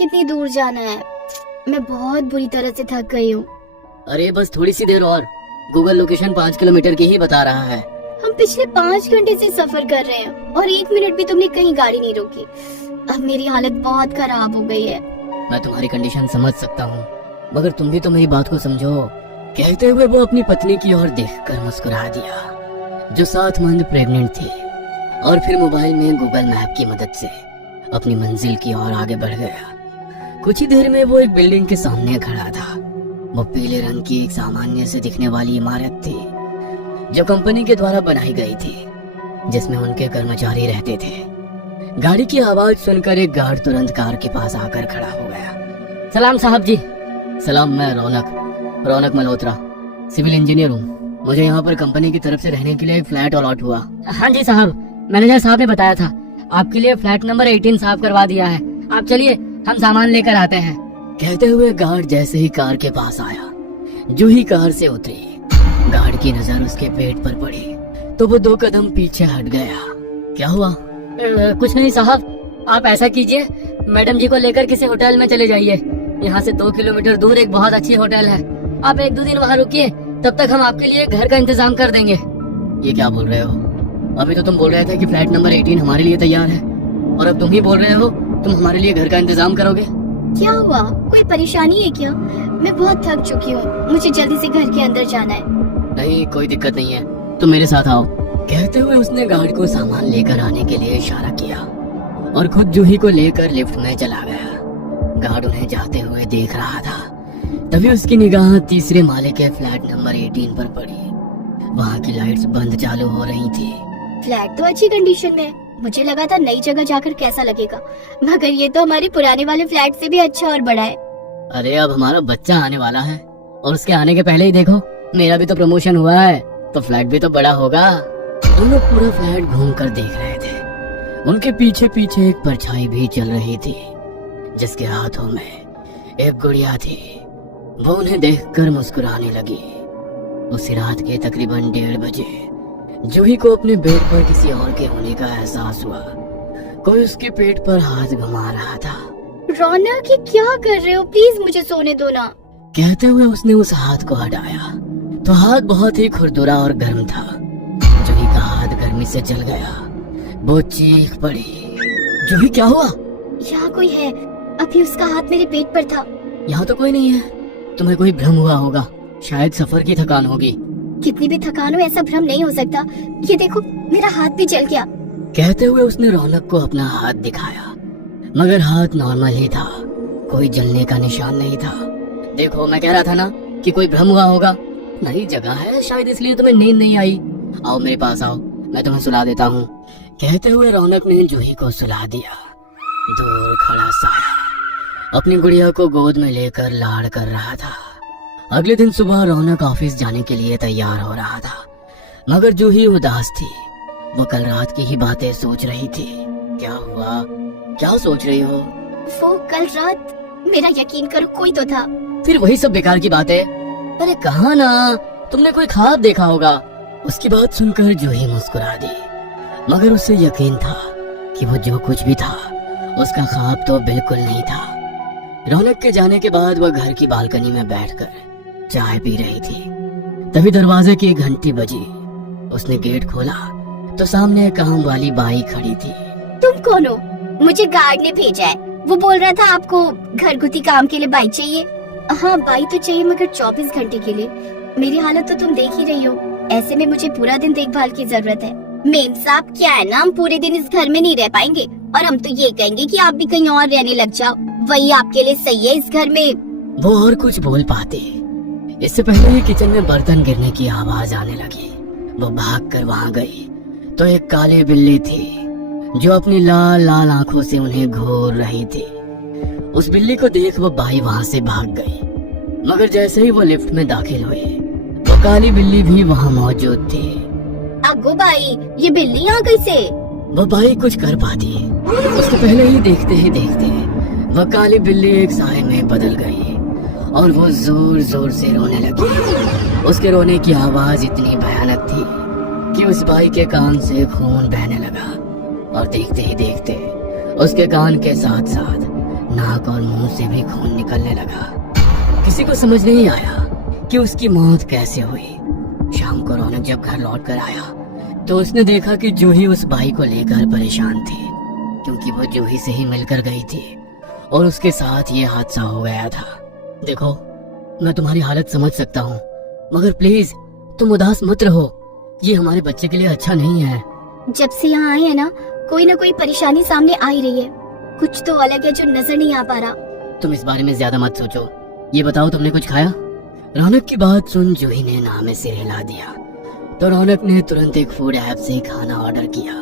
कितनी दूर जाना है? मैं बहुत बुरी तरह से थक गई हूँ। अरे बस थोड़ी सी देर और, गूगल लोकेशन 5 किलोमीटर की ही बता रहा है। हम पिछले 5 घंटे से सफर कर रहे हैं और 1 मिनट भी तुमने कहीं गाड़ी नहीं रोकी। अब मेरी हालत बहुत खराब हो गई है। मैं तुम्हारी कंडीशन समझ सकता हूँ, मगर तुम भी तो मेरी बात को समझो। कहते हुए वो अपनी पत्नी की ओर देखकर मुस्कुरा दिया, जो 7 मंथ प्रेग्नेंट थी, और फिर मोबाइल में गूगल मैप की मदद से अपनी मंजिल की ओर आगे बढ़ गया। कुछ ही देर में वो एक बिल्डिंग के सामने खड़ा था। वो पीले रंग की एक सामान्य से दिखने वाली इमारत थी, जो कंपनी के द्वारा बनाई गई थी, जिसमें उनके कर्मचारी रहते थे। गाड़ी की आवाज सुनकर एक गार्ड तुरंत कार के पास आकर खड़ा हो गया। सलाम साहब जी। सलाम, मैं रौनक मल्होत्रा, सिविल इंजीनियर हूँ। मुझे यहाँ पर कंपनी की तरफ से रहने के लिए एक फ्लैट अलॉट हुआ। हाँ जी साहब, मैनेजर साहब ने बताया था आपके लिए फ्लैट नंबर 18 साफ करवा दिया है। आप चलिए, हम सामान लेकर आते हैं। कहते हुए गार्ड जैसे ही कार के पास आया, जो ही कार से उतरी, गार्ड की नजर उसके पेट पर पड़ी तो वो 2 कदम पीछे हट गया। क्या हुआ? कुछ नहीं साहब, आप ऐसा कीजिए, मैडम जी को लेकर किसी होटल में चले जाइए। यहाँ से 2 किलोमीटर दूर एक बहुत अच्छी होटल है। आप 1-2 दिन वहाँ रुकिए, तब तक हम आपके लिए घर का इंतजाम कर देंगे। ये क्या बोल रहे हो? अभी तो तुम बोल रहे थे कि फ्लैट नंबर 18 हमारे लिए तैयार है, और अब तुम ही बोल रहे हो तुम हमारे लिए घर का इंतजाम करोगे। क्या हुआ? कोई परेशानी है क्या? मैं बहुत थक चुकी हूँ, मुझे जल्दी से घर के अंदर जाना है। नहीं, कोई दिक्कत नहीं है, तुम मेरे साथ आओ। कहते हुए उसने गार्ड को सामान लेकर आने के लिए इशारा किया और खुद जूही को लेकर लिफ्ट में चला गया। गार्ड उन्हें जाते हुए देख रहा था, तभी उसकी निगाह तीसरे माले के फ्लैट नंबर 18 पर पड़ी। वहाँ की लाइट्स बंद चालू हो रही थी। फ्लैट तो अच्छी कंडीशन में है। मुझे लगा था नई जगह जाकर कैसा लगेगा, मगर ये तो हमारे पुराने वाले फ्लैट से भी अच्छा और बड़ा है। अरे अब हमारा बच्चा आने वाला है, और उसके आने के पहले ही देखो, मेरा भी तो प्रमोशन हुआ है, तो फ्लैट भी तो बड़ा होगा। दोनों पूरा फ्लैट घूम कर देख रहे थे। उनके पीछे पीछे एक परछाई भी चल रही थी, जिसके हाथों में एक गुड़िया थी। वो उन्हें देखकर मुस्कुराने लगी। उसी रात के तकरीबन 1:30 बजे जूही को अपने बेड पर किसी और के होने का एहसास हुआ। कोई उसके पेट पर हाथ घुमा रहा था। रौनक, ये क्या कर रहे हो? प्लीज मुझे सोने दो ना। कहते हुए उसने उस हाथ को हटाया तो हाथ बहुत ही खुरदुरा और गर्म था। जूही का हाथ गर्मी से जल गया। वो चीख पड़ी। जूही, क्या हुआ? यहाँ कोई है, अभी उसका हाथ मेरे पेट पर था। यहाँ तो कोई नहीं है, तुम्हें कोई भ्रम हुआ होगा, शायद सफर की थकान होगी। कितनी भी थकान हो, ऐसा भ्रम नहीं हो सकता। ये देखो, मेरा हाथ भी जल गया। कहते हुए उसने रौनक को अपना हाथ दिखाया, मगर हाथ नॉर्मल ही था, कोई जलने का निशान नहीं था। देखो, मैं कह रहा था ना कि कोई भ्रम हुआ होगा। नई जगह है, शायद इसलिए तुम्हें नींद नहीं आई। आओ मेरे पास आओ, मैं तुम्हें सुला देता हूँ। कहते हुए रौनक ने जूही को सुला दिया। दूर खड़ा साया अपनी गुड़िया को गोद में लेकर लाड़ कर रहा था। अगले दिन सुबह रौनक ऑफिस जाने के लिए तैयार हो रहा था, मगर जूही उदास थी। वो कल रात की ही बातें सोच रही थी। क्या हुआ? क्या सोच रही हो? वो कल रात, मेरा यकीन करो, कोई तो था। फिर वही सब बेकार की बातें। अरे कहा ना, तुमने कोई ख्वाब देखा होगा। उसकी बात सुनकर जूही मुस्कुरा दी, मगर उसे यकीन था कि वो जो कुछ भी था, उसका ख्वाब तो बिल्कुल नहीं था। रौनक के जाने के बाद वह घर की बालकनी में बैठकर चाय पी रही थी। तभी दरवाजे की घंटी बजी। उसने गेट खोला तो सामने काम वाली बाई खड़ी थी। तुम कौन हो? मुझे गार्ड ने भेजा है। वो बोल रहा था आपको घरगुती काम के लिए बाई चाहिए। हाँ, बाई तो चाहिए, मगर 24 घंटे के लिए। मेरी हालत तो तुम देख ही रही हो, ऐसे में मुझे पूरा दिन देखभाल की जरूरत है। मेम साहब, क्या है ना, हम पूरे दिन इस घर में नहीं रह पाएंगे, और हम तो ये कहेंगे कि आप भी कहीं और रहने लग जाओ। वही आपके लिए सही है इस घर में। वो और कुछ बोल पाते, इससे पहले ही किचन में बर्तन गिरने की आवाज आने लगी। वो भागकर वहाँ गई तो एक काली बिल्ली थी, जो अपनी लाल लाल आंखों से उन्हें घूर रही थी। उस बिल्ली को देख वो बाई वहाँ से भाग गई, मगर जैसे ही वो लिफ्ट में दाखिल हुई, वो काली बिल्ली भी वहाँ मौजूद थी। अगो बाई, ये बिल्ली यहाँ कैसे? वो बाई कुछ कर पाती, उसके पहले ही देखते वह काली बिल्ली एक साए में बदल गई और वो जोर जोर से रोने लगी। उसके रोने की आवाज इतनी भयानक थी कि उस बाई के कान से खून बहने लगा, और देखते ही देखते उसके कान के साथ साथ नाक और मुंह से भी खून निकलने लगा। किसी को समझ नहीं आया कि उसकी मौत कैसे हुई। शाम को रौनक जब घर लौट कर आया तो उसने देखा कि जूही उस भाई को लेकर परेशान थी, क्योंकि वो जूही से ही मिलकर गई थी और उसके साथ ये हादसा हो गया था। देखो, मैं तुम्हारी हालत समझ सकता हूँ, मगर प्लीज तुम उदास मत रहो। ये हमारे बच्चे के लिए अच्छा नहीं है। जब से यहाँ आए हैं ना कोई परेशानी सामने आ ही रही है। कुछ तो अलग है जो नजर नहीं आ पा रहा। तुम इस बारे में ज्यादा मत सोचो। ये बताओ, तुमने कुछ खाया? रौनक की बात सुन जूही ने ना में सिर हिला दिया। तो रौनक ने तुरंत एक फूड ऐप से खाना ऑर्डर किया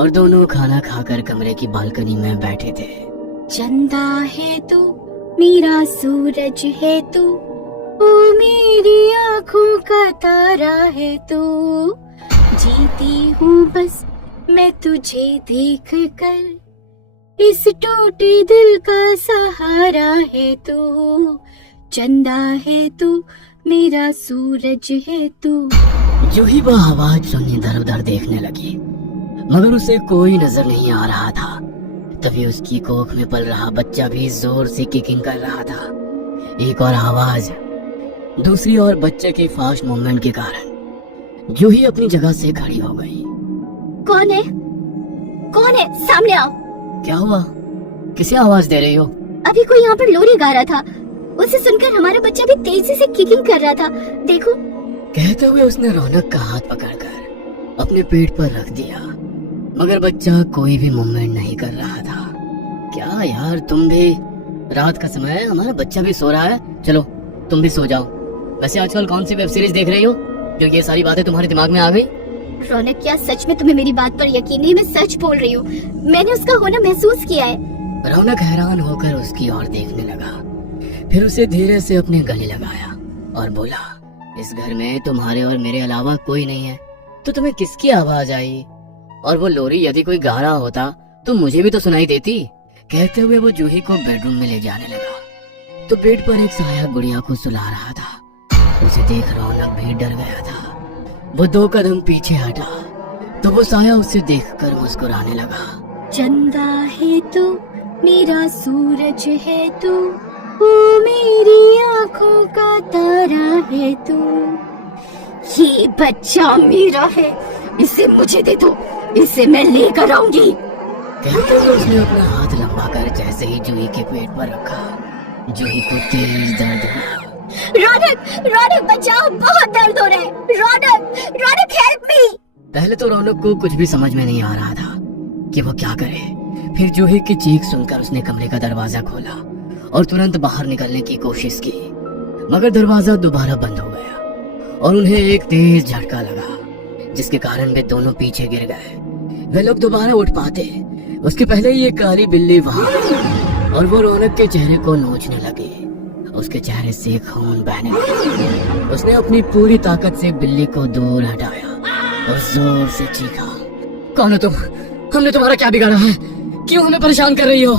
और दोनों खाना खाकर कमरे की बालकनी में बैठे थे। चंदा है तू, मेरा सूरज है तू, ओ मेरी आँखों का तारा है तू, जीती हूँ बस मैं तुझे देख कर, इस टूटे दिल का सहारा है तू, चंदा है तू, मेरा सूरज है तू। जूही वह आवाज सुन इधर उधर देखने लगी, मगर उसे कोई नजर नहीं आ रहा था। तभी उसकी कोख में पल रहा बच्चा भी जोर से किकिंग कर रहा था। एक और आवाज, दूसरी और बच्चे के फास्ट मूवमेंट के कारण जूही अपनी जगह से खड़ी हो गई। कौन है? कौन है? सामने आओ। क्या हुआ? किसे आवाज दे रही हो? अभी कोई यहाँ पर लोरी गा रहा था, उसे सुनकर हमारा बच्चा भी तेजी से किकिंग कर रहा था। देखो। कहते हुए उसने रौनक का हाथ पकड़कर अपने पेट पर रख दिया, मगर बच्चा कोई भी मूवमेंट नहीं कर रहा था। क्या यार, तुम भी? रात का समय है, हमारा बच्चा भी सो रहा है। चलो तुम भी सो जाओ। वैसे आजकल कौन सी वेब सीरीज देख रही हो जो ये सारी बातें तुम्हारे दिमाग में आ गई? रौनक, क्या सच में तुम्हें मेरी बात पर यकीन नहीं? मैं सच बोल रही हूँ, मैंने उसका होना महसूस किया है। रौनक हैरान होकर उसकी ओर देखने लगा, फिर उसे धीरे से अपने गले लगाया और बोला, इस घर में तुम्हारे और मेरे अलावा कोई नहीं है, तो तुम्हें किसकी आवाज आई? और वो लोरी यदि कोई गा रहा होता तो मुझे भी तो सुनाई देती। कहते हुए वो जूही को बेडरूम में ले जाने लगा तो बेड पर एक साया गुड़िया को सुला रहा था। उसे देख रौनक भी डर गया था। वो 2 कदम पीछे हटा तो वो साया उसे देखकर मुस्कुराने लगा। चंदा है तू, मेरा सूरज है तू, ओ मेरी आँखों का तारा है तू, ये बच्चा मेरा है, इसे मुझे दे दो, इसे मैं लेकर आऊंगी। कहते हुए उसने अपना हाथ लंबा कर जैसे ही जूही के पेट पर रखा, जूही को तेज दर्द हुआ। रौनक, रौनक बचाओ, बहुत दर्द हो रहा है। रौनक, रौनक हेल्प मी। पहले तो रौनक को कुछ भी समझ में नहीं आ रहा था कि वो क्या करे। फिर जूही की चीख सुनकर उसने कमरे का दरवाजा खोला और तुरंत बाहर निकलने की कोशिश की, मगर दरवाजा दोबारा बंद हो गया और उन्हें एक तेज झटका लगा, जिसके कारण वे दोनों पीछे गिर गए। वे लोग दोबारा उठ पाते उसके पहले ही एक काली बिल्ली वहां आई और वो रौनक के चेहरे को नोचने लगी। उसके चेहरे से खून बहने लगा। उसने अपनी पूरी ताकत से बिल्ली को दूर हटाया और जोर से चीखा, कौन हो तुम? हमने तुम्हारा क्या बिगाड़ा है? क्यों हमें परेशान कर रही हो?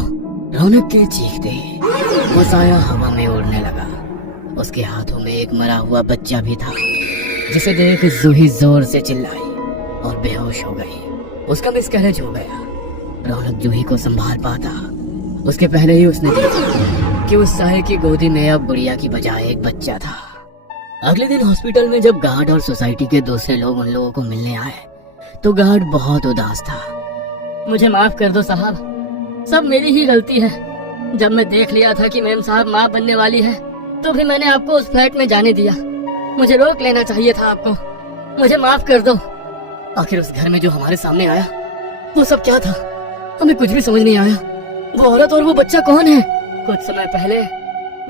रौनक के चीखते वो साया हवा में उड़ने लगा। उसके हाथों में एक मरा हुआ बच्चा भी था, जिसे देख जूही जोर से चिल्लाई और बेहोश हो गई। उसका मिसकैरेज हो गया। रौनक जूही को संभाल पाता उसके पहले ही उसने देखा कि उस साये की गोदी में अब बुढ़िया की बजाय एक बच्चा था। अगले दिन हॉस्पिटल में जब गार्ड और सोसाइटी के दूसरे लोग उन लोगों को मिलने आए तो गार्ड बहुत उदास था। मुझे माफ कर दो साहब, सब मेरी ही गलती है। जब मैं देख लिया था कि मैम साहब माँ बनने वाली है तो फिर मैंने आपको उस फ्लैट में जाने दिया। मुझे रोक लेना चाहिए था आपको, मुझे माफ कर दो। आखिर उस घर में जो हमारे सामने आया वो सब क्या था? हमें कुछ भी समझ नहीं आया। वो औरत और वो बच्चा कौन है? कुछ समय पहले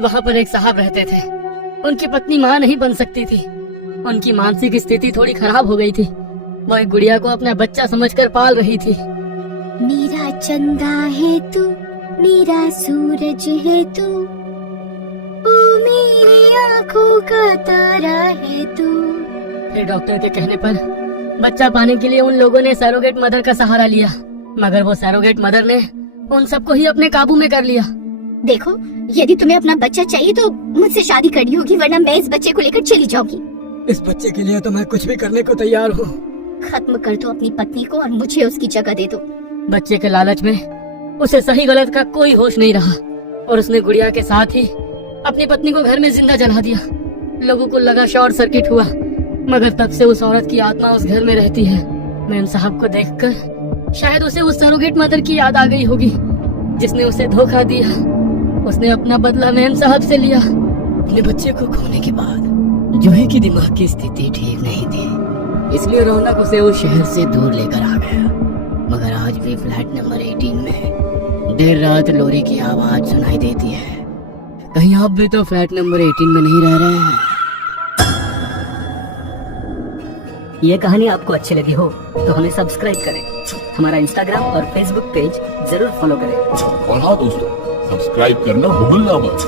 वहाँ पर एक साहब रहते थे। उनकी पत्नी माँ नहीं बन सकती थी। उनकी मानसिक स्थिति थोड़ी खराब हो गई थी। वो एक गुड़िया को अपना बच्चा समझकर पाल रही थी। मेरा चंदा है तू, मेरा सूरज है तू, ओ मेरी आँखों का तारा है तू। फिर डॉक्टर के कहने पर बच्चा पाने के लिए उन लोगों ने सैरोगेट मदर का सहारा लिया, मगर वो सैरोगेट मदर ने उन सबको ही अपने काबू में कर लिया। देखो, यदि तुम्हें अपना बच्चा चाहिए तो मुझसे शादी करनी होगी, वरना मैं इस बच्चे को लेकर चली जाऊंगी। इस बच्चे के लिए तो मैं कुछ भी करने को तैयार हूँ। खत्म कर दो अपनी पत्नी को और मुझे उसकी जगह दे दो। बच्चे के लालच में उसे सही गलत का कोई होश नहीं रहा और उसने गुड़िया के साथ ही अपनी पत्नी को घर में जिंदा जला दिया। लोगों को लगा शॉर्ट सर्किट हुआ, मगर तब से उस औरत की आत्मा उस घर में रहती है। मेम साहब को देखकर शायद उसे उस सरोगेट मदर की याद आ गई होगी जिसने उसे धोखा दिया। उसने अपना बदला मेम साहब से लिया। अपने बच्चे को खोने के बाद जूही की दिमाग की स्थिति ठीक नहीं थी, इसलिए रौनक उसे उस शहर से दूर लेकर आ गया। मगर आज भी फ्लैट नंबर 18 में देर रात लोरी की आवाज सुनाई देती है। कहीं आप भी तो फ्लैट नंबर 18 में नहीं रह रहे हैं? ये कहानी आपको अच्छी लगी हो तो हमें सब्सक्राइब करें, हमारा इंस्टाग्राम और फेसबुक पेज जरूर फॉलो करें। और हाँ दोस्तों, सब्सक्राइब करना भूलना मत।